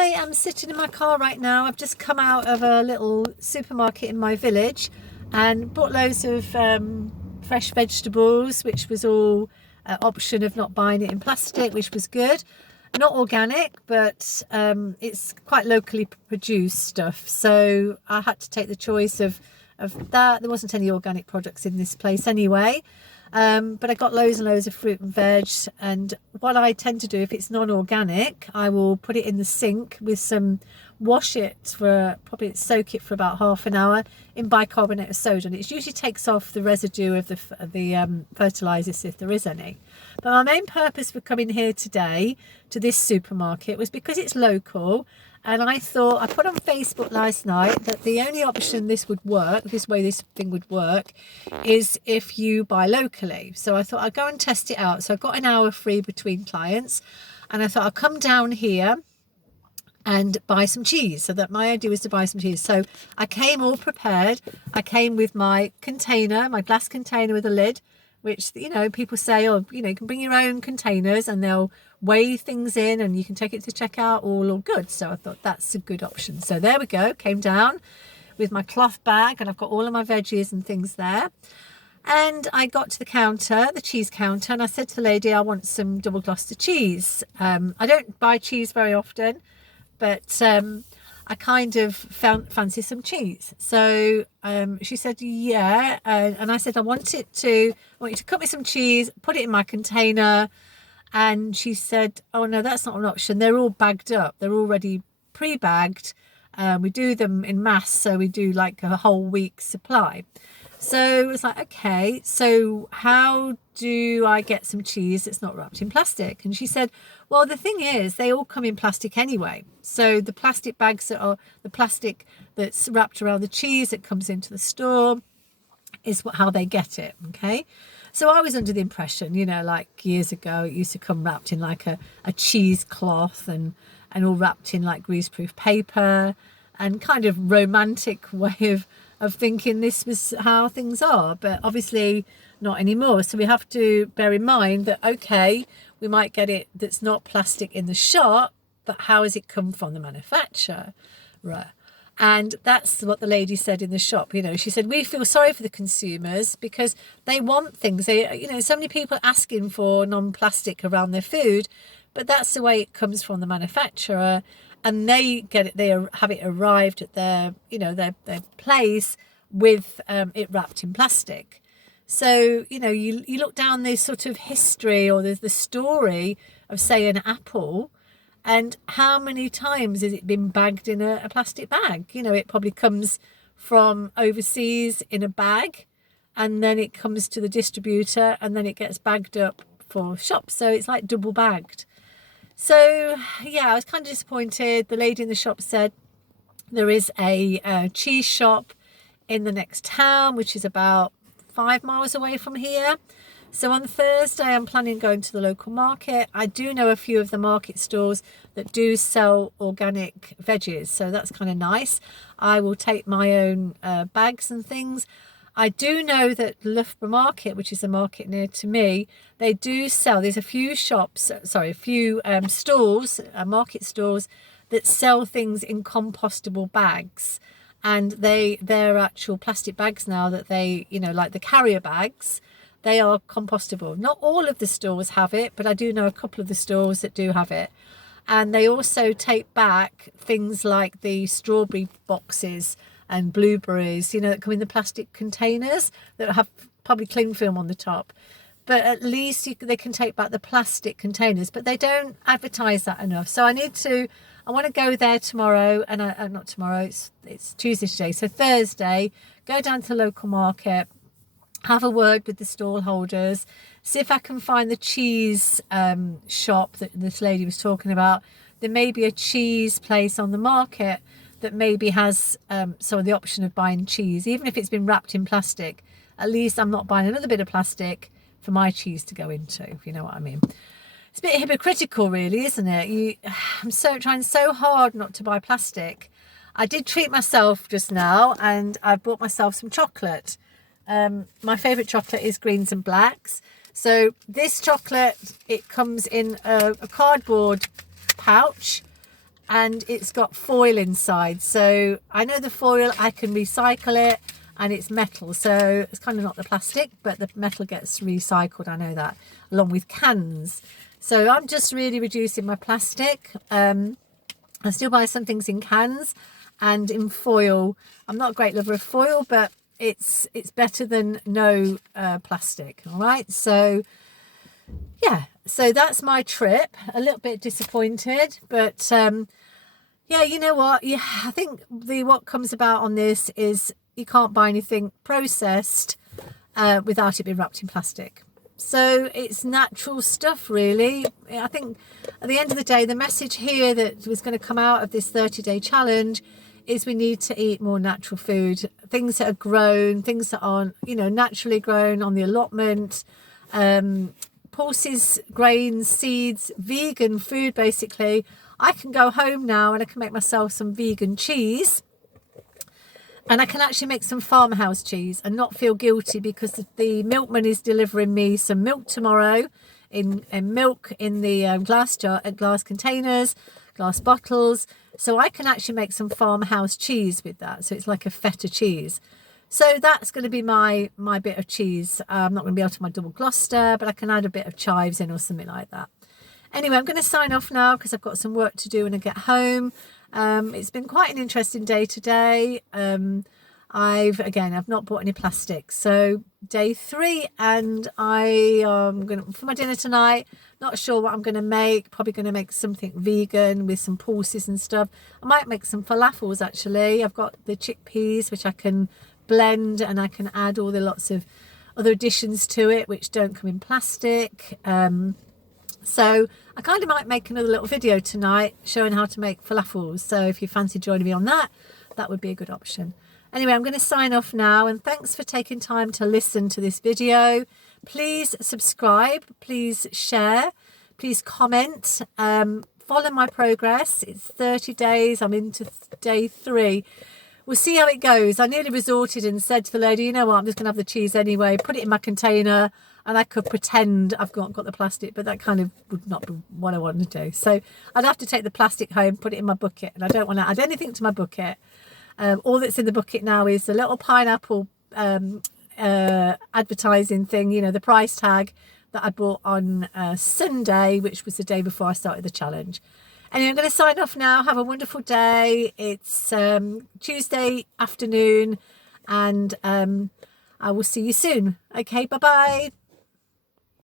I am sitting in my car right now. I've just come out of a little supermarket in my village and bought loads of fresh vegetables, which was all option of not buying it in plastic, which was good. Not organic, but it's quite locally produced stuff. So I had to take the choice of that. There wasn't any organic products in this place anyway. But I got loads and loads of fruit and veg, and what I tend to do, if it's non-organic, I will put it in the sink with wash it for, probably soak it for about half an hour in bicarbonate of soda, and it usually takes off the residue of the fertilizers if there is any. But my main purpose for coming here today to this supermarket was because it's local, and I thought, I put on Facebook last night that the only option this way this thing would work, is if you buy locally. So I thought I'd go and test it out. So I got an hour free between clients, and I thought I'll come down here and buy some cheese. So that my idea was to buy some cheese. So I came all prepared. I came with my container, my glass container with a lid, which, you know, people say, oh, you know, you can bring your own containers and they'll weigh things in and you can take it to checkout, all good. So I thought that's a good option. So there we go, came down with my cloth bag and I've got all of my veggies and things there. And I got to the counter, the cheese counter, and I said to the lady, I want some double Gloucester cheese. I don't buy cheese very often, but I kind of fancy some cheese. So she said, yeah. And I said, I want you to cut me some cheese, put it in my container. And she said, oh no, that's not an option. They're all bagged up. They're already pre-bagged. We do them in mass. So we do like a whole week's supply. So it's like, okay, so how do I get some cheese that's not wrapped in plastic? And she said, well, the thing is, they all come in plastic anyway. So the plastic bags the plastic that's wrapped around the cheese that comes into the store is how they get it, okay? So I was under the impression, you know, like years ago, it used to come wrapped in like a cheesecloth and all wrapped in like greaseproof paper, and kind of romantic way of thinking this was how things are, but obviously not anymore. So we have to bear in mind that, okay, we might get it that's not plastic in the shop, but how has it come from the manufacturer? Right. And that's what the lady said in the shop. You know, she said, we feel sorry for the consumers because they want things. They, you know, so many people asking for non-plastic around their food, but that's the way it comes from the manufacturer. And they get it, they have it arrived at their, you know, their place with it wrapped in plastic. So, you know, you look down this sort of history or the story of, say, an apple, and how many times has it been bagged in a plastic bag? You know, it probably comes from overseas in a bag, and then it comes to the distributor, and then it gets bagged up for shops. So it's like double bagged. So, yeah, I was kind of disappointed. The lady in the shop said there is a cheese shop in the next town, which is about 5 miles away from here. So on Thursday, I'm planning going to the local market. I do know a few of the market stores that do sell organic veggies, so that's kind of nice. I will take my own bags and things. I do know that Loughborough Market, which is a market near to me, they do sell, there's a few shops, sorry, a few stores, market stores that sell things in compostable bags. And they're actual plastic bags now that they, you know, like the carrier bags, they are compostable. Not all of the stores have it, but I do know a couple of the stores that do have it. And they also take back things like the strawberry boxes and blueberries, you know, that come in the plastic containers that have probably cling film on the top. But at least they can take back the plastic containers, but they don't advertise that enough. So I want to go there tomorrow, and not tomorrow, it's Tuesday today. So Thursday, go down to the local market, have a word with the stall holders, see if I can find the cheese shop that this lady was talking about. There may be a cheese place on the market that maybe has the option of buying cheese, even if it's been wrapped in plastic. At least I'm not buying another bit of plastic for my cheese to go into, if you know what I mean. It's a bit hypocritical, really, isn't it? I'm trying so hard not to buy plastic. I did treat myself just now, and I bought myself some chocolate. My favourite chocolate is greens and blacks. So this chocolate, it comes in a cardboard pouch, and it's got foil inside. So I know the foil, I can recycle it, and it's metal. So it's kind of not the plastic, but the metal gets recycled. I know that, along with cans. So I'm just really reducing my plastic. I still buy some things in cans and in foil. I'm not a great lover of foil, but it's better than no plastic. All right, so yeah, so that's my trip. A little bit disappointed, but yeah, you know what, yeah, I think what comes about on this is you can't buy anything processed without it being wrapped in plastic. So it's natural stuff, really. I think at the end of the day, the message here that was going to come out of this 30-day challenge is we need to eat more natural food, things that are grown, things that aren't, you know, naturally grown on the allotment, pulses, grains, seeds, vegan food. Basically, I can go home now and I can make myself some vegan cheese, and I can actually make some farmhouse cheese and not feel guilty because the milkman is delivering me some milk tomorrow in milk in the glass containers, glass bottles. So I can actually make some farmhouse cheese with that. So it's like a feta cheese. So that's going to be my bit of cheese. I'm not going to be able to my double Gloucester, but I can add a bit of chives in or something like that. Anyway, I'm going to sign off now because I've got some work to do when I get home. It's been quite an interesting day today. I've not bought any plastic. So day 3, and I am going to, for my dinner tonight, not sure what I'm going to make. Probably going to make something vegan with some pulses and stuff. I might make some falafels actually. I've got the chickpeas, which I can blend, and I can add all the lots of other additions to it which don't come in plastic. So I kind of might make another little video tonight showing how to make falafels. So if you fancy joining me on that, that would be a good option. Anyway, I'm going to sign off now, and thanks for taking time to listen to this video. Please subscribe, please share, please comment, follow my progress. It's 30 days, I'm into day 3. We'll see how it goes. I nearly resorted and said to the lady, you know what, I'm just going to have the cheese anyway, put it in my container, and I could pretend I've got the plastic, but that kind of would not be what I want to do. So I'd have to take the plastic home, put it in my bucket, and I don't want to add anything to my bucket. All that's in the bucket now is the little pineapple advertising thing, you know, the price tag that I bought on Sunday, which was the day before I started the challenge. Anyway, I'm going to sign off now. Have a wonderful day. It's Tuesday afternoon, and I will see you soon. Okay, bye-bye.